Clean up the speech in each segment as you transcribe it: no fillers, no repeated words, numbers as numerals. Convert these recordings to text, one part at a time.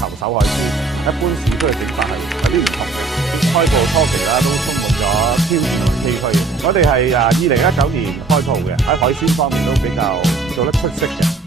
投手海鮮，一般市區嘅整法係有啲唔同嘅。開鋪初期啦，都充滿咗挑戰同埋崎嶇嘅。我哋係2019年開鋪嘅，喺海鮮方面都比較做得出色嘅。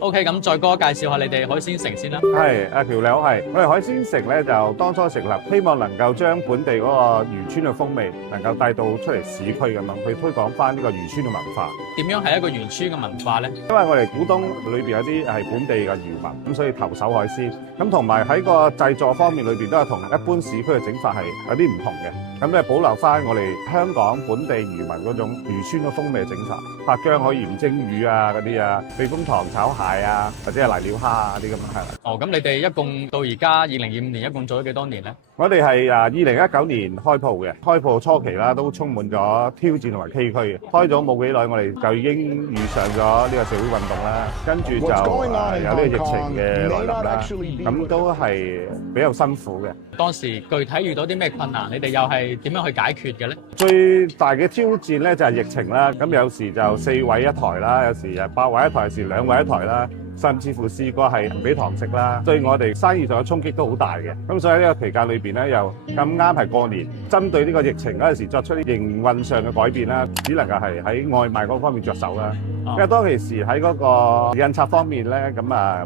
OK， 咁再哥介紹下你哋海鮮城先啦。係，阿橋你好，係我哋海鮮城咧，就當初成立，希望能夠將本地嗰個漁村嘅風味，能夠帶到出嚟市區咁樣，去推廣翻呢個漁村嘅文化。點樣係一個漁村嘅文化咧？因為我哋股東裏邊有啲係本地嘅漁民，咁所以投手海鮮，咁同埋喺個製作方面裏邊都係同一般市區嘅整法係有啲唔同嘅。咁咧保留翻我哋香港本地漁民嗰種漁村嘅風味嘅整法，發薑可鹽蒸魚啊嗰啲啊，避風塘炒蟹啊，或者係瀨尿蝦啊啲咁樣係啦。哦，咁你哋一共到而家2025年一共做咗幾多年咧？我哋係2019年開鋪嘅，開鋪初期啦都充滿咗挑戰同埋崎嶇嘅。開咗冇幾耐，我哋就已經遇上咗呢個社會運動啦，跟住就有呢個疫情嘅來臨啦，咁都係比較辛苦嘅。當時具體遇到啲咩困難？你哋又係點樣去解決嘅咧？最大嘅挑戰咧就係疫情啦，咁有時就4位一台啦，有時8位一台，有時2位一台啦。甚至乎試過係唔俾堂食啦，對我哋生意上嘅衝擊都好大嘅。咁所以呢個期間裏邊咧，又咁啱係過年，針對呢個疫情嗰陣時作出啲營運上嘅改變啦，只能夠係喺外賣嗰方面着手啦。因為當其時喺嗰個印刷方面咧，咁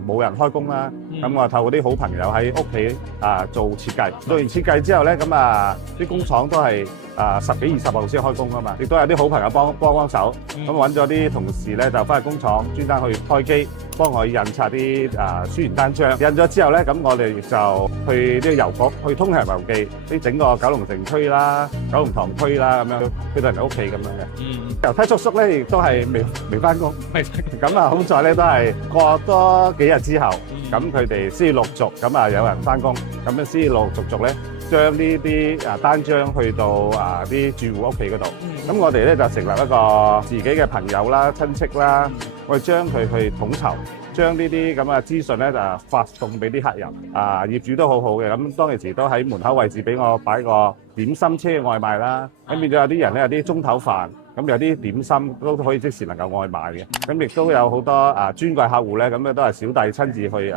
冇人開工啦，咁我透過啲好朋友喺屋企做設計，做完設計之後咧，咁啲工廠都係10幾20號先開工啊嘛，亦都有啲好朋友幫手，咁揾咗啲同事咧就翻去工廠專登去開機，幫我印刷啲書言單張，印咗之後咧，咁我哋就去呢個郵局去通行郵寄，啲整個九龍城區啦、九龍塘區啦咁樣，去到人哋屋企咁樣嘅。郵梯叔叔咧亦都係未翻工，咁好在咧都係過多幾日之後，咁佢哋先陸續咁有人翻工，咁樣先陸陸續續咧。將呢啲單張去到啲住戶屋企嗰度，咁我哋咧就成立一個自己嘅朋友啦、親戚啦，我哋將佢去統籌，將呢啲咁嘅資訊咧就發送俾啲客人。業主都好好嘅，咁當其時都喺門口位置俾我擺個點心車外賣啦，咁變咗有啲人咧有啲中頭飯，咁有啲點心都可以即時能夠外賣嘅，咁亦都有好多專櫃客戶咧，咁咧都係小弟親自去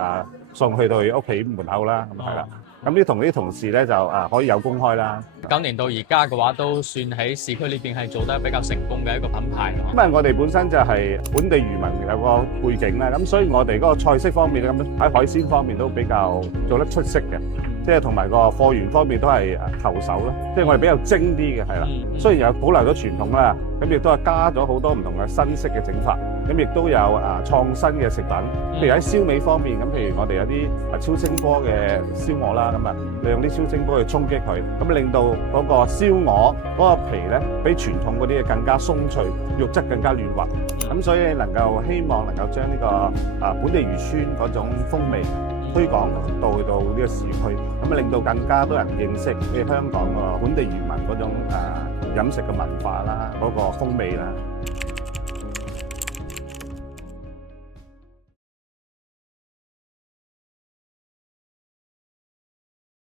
送去到佢屋企門口啦，咁係啦。咁同啲同事咧就可以有公開啦。9年到而家嘅話，都算喺市區呢邊係做得比較成功嘅一個品牌。因為我哋本身就係本地漁民有個背景啦，咁所以我哋嗰個菜式方面咧，咁喺海鮮方面都比較做得出色嘅，即係同埋個貨源方面都係投手啦，即係我哋比較精啲嘅係啦。雖然有保留咗傳統啦，咁亦都係加咗好多唔同嘅新式嘅整法，咁亦都有創新嘅食品，譬如喺燒味方面，咁譬如我哋有啲超聲波嘅燒鵝啦，咁利用啲超聲波去衝擊佢，咁令到嗰個燒鵝嗰個皮咧，比傳統嗰啲更加鬆脆，肉質更加嫩滑，咁所以希望能夠將呢個本地漁村嗰種風味推廣到去到呢個市區，咁令到更加多人認識香港個本地漁民嗰種飲食嘅文化啦，嗰個風味啦。